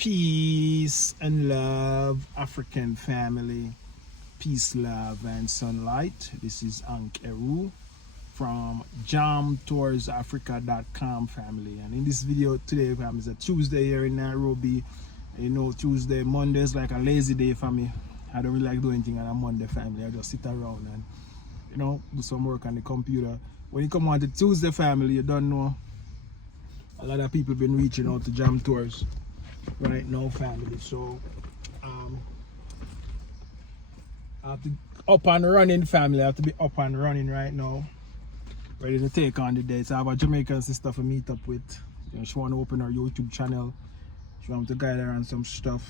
Peace and love, African family. Peace, love, and sunlight. This is Ankh Eru from jamtoursafrica.com family. And in this video today, fam, it's a Tuesday here in Nairobi. And you know, Monday is like a lazy day for me. I don't really like doing anything on a Monday, family. I just sit around and, you know, do some work on the computer. When you come on to Tuesday, family, you don't know. A lot of people been reaching out to Jam Tours right now, family. So I have to up and running, family. I have to be up and running right now, ready to take on the day. So I have a Jamaican sister to meet up with. You know, she want to open her YouTube channel. She want to guide her on some stuff.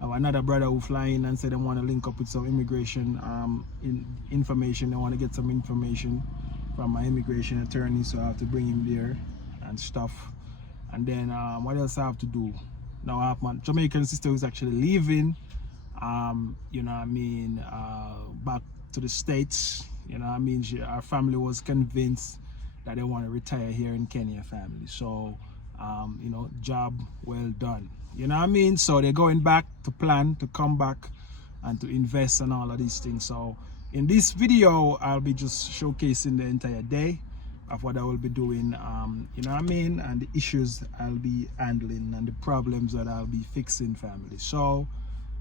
I have another brother who fly in and said they want to link up with some immigration information. They want to get some information from my immigration attorney, so I have to bring him there and stuff. And then what else I have to do? Now I have my Jamaican sister who's actually leaving, you know what I mean, back to the States. You know what I mean, our family was convinced that they want to retire here in Kenya, family. So, you know, job well done. You know what I mean? So they're going back to plan to come back and to invest and all of these things. So in this video, I'll be just showcasing the entire day of what I will be doing, you know what I mean, and the issues I'll be handling and the problems that I'll be fixing, family. So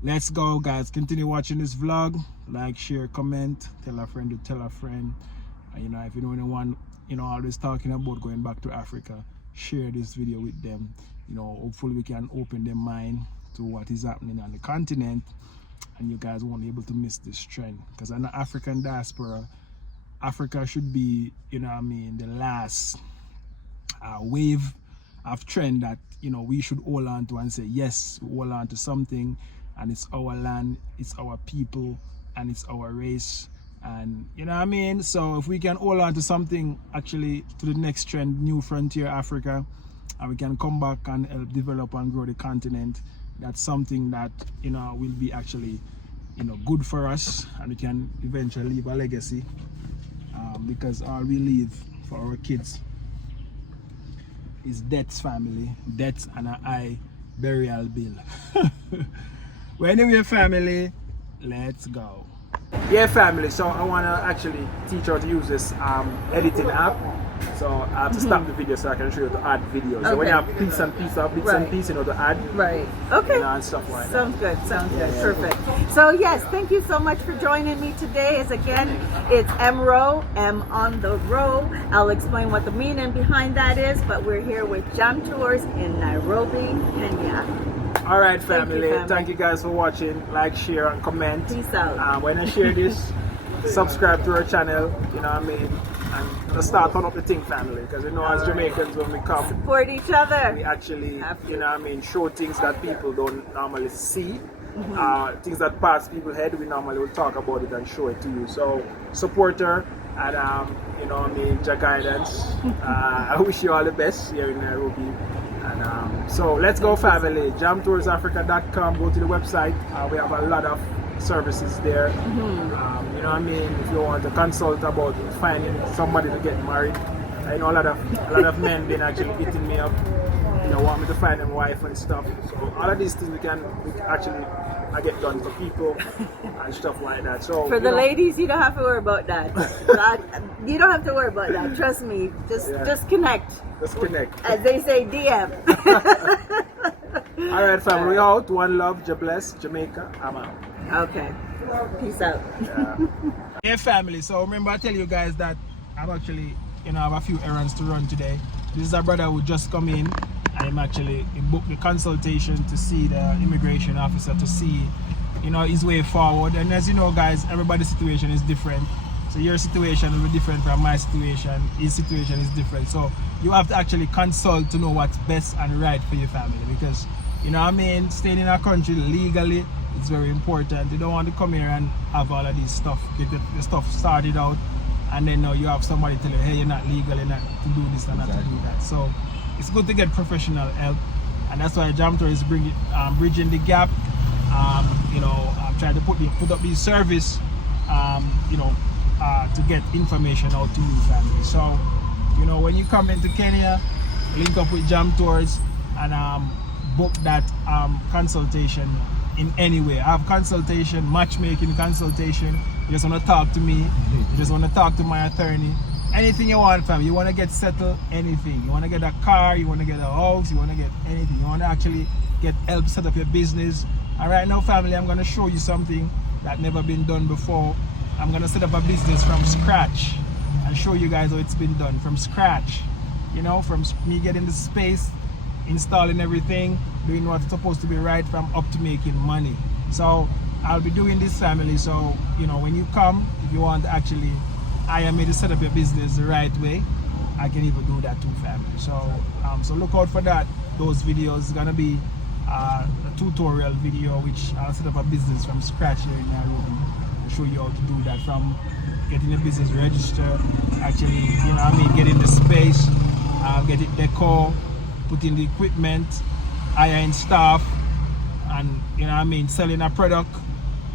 let's go, guys. Continue watching this vlog. Like, share, comment, tell a friend to tell a friend. And, you know, if you know anyone, you know, always talking about going back to Africa, share this video with them. You know, hopefully we can open their mind to what is happening on the continent, and you guys won't be able to miss this trend. Because in the African diaspora, Africa should be, you know what I mean, the last wave of trend that, you know, we should hold on to and say, yes, we hold on to something, and it's our land, it's our people, and it's our race. And, you know what I mean? So if we can hold on to something, actually, to the next trend, New Frontier Africa, and we can come back and help develop and grow the continent, that's something that, you know, will be actually, you know, good for us, and we can eventually leave a legacy. Because all we leave for our kids is debts, family, debts and a high burial bill. Well, anyway, family, let's go. Yeah, family, so I want to actually teach you how to use this editing app. So I have to stop the video so I can show you to add videos. So when you have bits and pieces, you know, to add. Right. Okay. You know, and stuff like Sounds that. good. Sounds good. Perfect. So yes, thank you so much for joining me today. As again, it's M-Row, M on the row. I'll explain what the meaning behind that is, but we're here with Jam Tours in Nairobi, Kenya. All right, family. Thank you guys for watching. Like, share, and comment. Peace out. When I share this, subscribe to our channel. You know what I mean. And let's start on up the thing, family, because you know, as Jamaicans, when we come, support each other. We actually, you know what I mean, show things that people don't normally see. Things that pass people's head, we normally will talk about it and show it to you. So support her, and you know what I mean, your guidance. I wish you all the best here in Nairobi. And so let's go, family. jamtoursafrica.com. Go to the website. We have a lot of services there. You know what I mean, if you want to consult about finding somebody to get married. I know a lot of men been actually hitting me up, you know, want me to find them wife and stuff. So all of these things we actually get done for people and stuff like that. So for the ladies, you don't have to worry about that. You don't have to worry about that. Trust me. Just connect. Just connect. As they say, DM. All right, family, we out. One love, God bless, Jamaica. I'm out. Okay. Peace out. Hey, family. So remember, I tell you guys that I'm actually, you know, I have a few errands to run today. This is a brother who just come in. I'm actually booked the consultation to see the immigration officer to see, you know, his way forward. And as you know, guys, everybody's situation is different. So your situation will be different from my situation. His situation is different. So you have to actually consult to know what's best and right for your family, because, you know what I mean, staying in our country legally, it's very important. You don't want to come here and have all of this stuff, get the stuff started out, and then now you have somebody tell you, hey, you're not legal, you're not to do this and not to do that. So it's good to get professional help, and that's why Jam Tour is bridging the gap. You know, I'm trying to put up these service, you know, to get information out to you, family. So, you know, when you come into Kenya, link up with Jam Tours and book that consultation in any way. I have consultation, matchmaking consultation. You just want to talk to me. You just want to talk to my attorney. Anything you want, fam. You want to get settled, anything. You want to get a car, you want to get a house, you want to get anything. You want to actually get help set up your business. And right now, family, I'm going to show you something that never been done before. I'm going to set up a business from scratch and show you guys how it's been done from scratch. You know, from me getting the space, installing everything, doing what's supposed to be right, from up to making money. So I'll be doing this, family. So, you know, when you come, if you want to actually hire me to set up your business the right way, I can even do that too, family. So so look out for that. Those videos. It's gonna be a tutorial video which I'll set up a business from scratch here in Nairobi. I'll show you how to do that, from getting the business registered, actually, you know what I mean, getting the space, getting decor, putting the equipment, hiring staff, and you know what I mean, selling a product,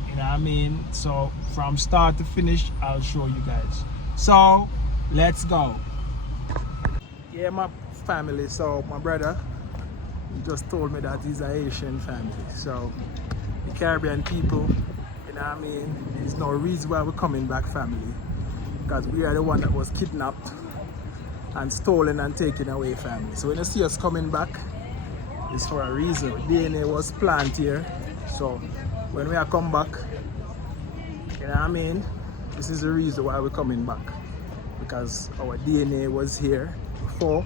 you know what I mean. So from start to finish, I'll show you guys. So let's go. Yeah, my family. So my brother, he just told me that he's a Haitian family. So the Caribbean people, you know what I mean, there's no reason why we're coming back, family, because we are the one that was kidnapped and stolen and taken away, family. So when you see us coming back, it's for a reason. DNA was planted here. So when we are come back, you know what I mean, this is the reason why we're coming back, because our DNA was here before,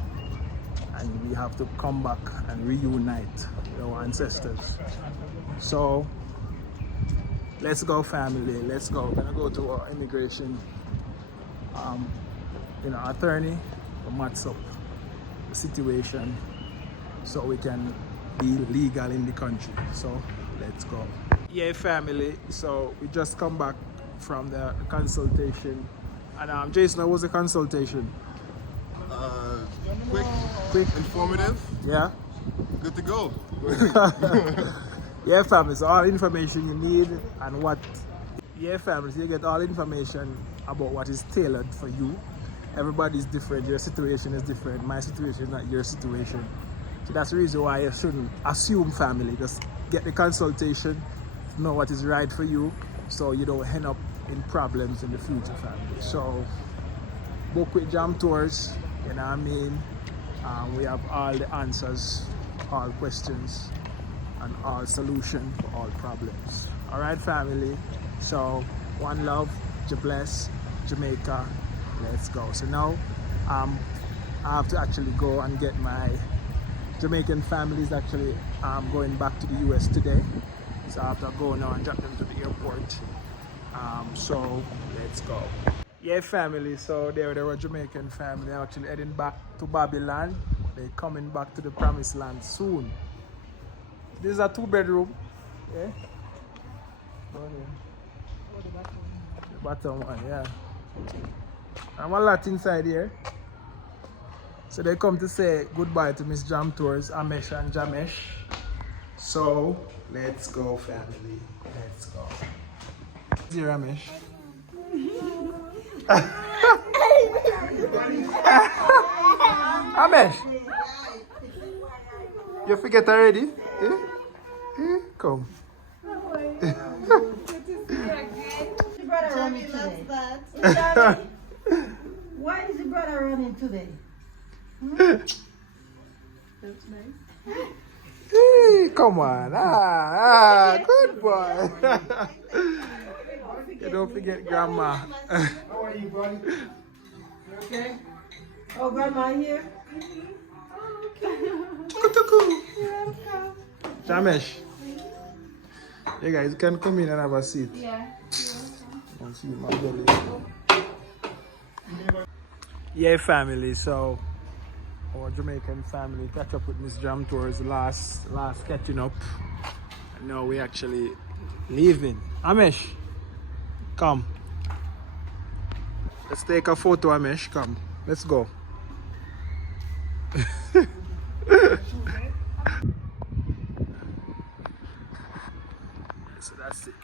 and we have to come back and reunite with our ancestors. So let's go, family, let's go. We're gonna go to our immigration you know, attorney to match up the situation so we can be legal in the country. So let's go. Yeah, family, so we just come back from the consultation. And Jason, how was the consultation? Quick, informative. Yeah. Good to go. Yeah, family, so all information you need and what. Yeah, family, so you get all information about what is tailored for you. Everybody's different, your situation is different, my situation is not your situation. So that's the reason why you shouldn't assume, family. Just get the consultation, know what is right for you, so you don't end up in problems in the future, family. So book with Jam Tours, you know what I mean? We have all the answers, all questions, and all solutions for all problems. All right, family. So one love, bless, Jamaica. Let's go. So now I have to actually go and get my Jamaican families actually going back to the US today. So I have to go now and drop them to the airport. So let's go. Yeah, family, so there were Jamaican family actually heading back to Babylon. They're coming back to the promised land soon. This is a 2-bedroom. Yeah. Go here. The bottom one, yeah. And a lot inside here. So they come to say goodbye to Miss Jam Tours, Amesh and Jamesh. So let's go, family. Let's go. Dear Amesh. Amesh, you forget already? Come. Why is your brother running today? That's nice. Hey, come on. Good boy. You don't forget Grandma. How are you, buddy? You okay? Oh, grandma here? Jamesh. You guys can come in and have a seat. Yeah. See my belly. Yeah, family. So our Jamaican family catch up with Miss Jam Tours, last catching up. And now we actually leaving. Amesh, come. Let's take a photo, Amesh. Come. Let's go. So that's it.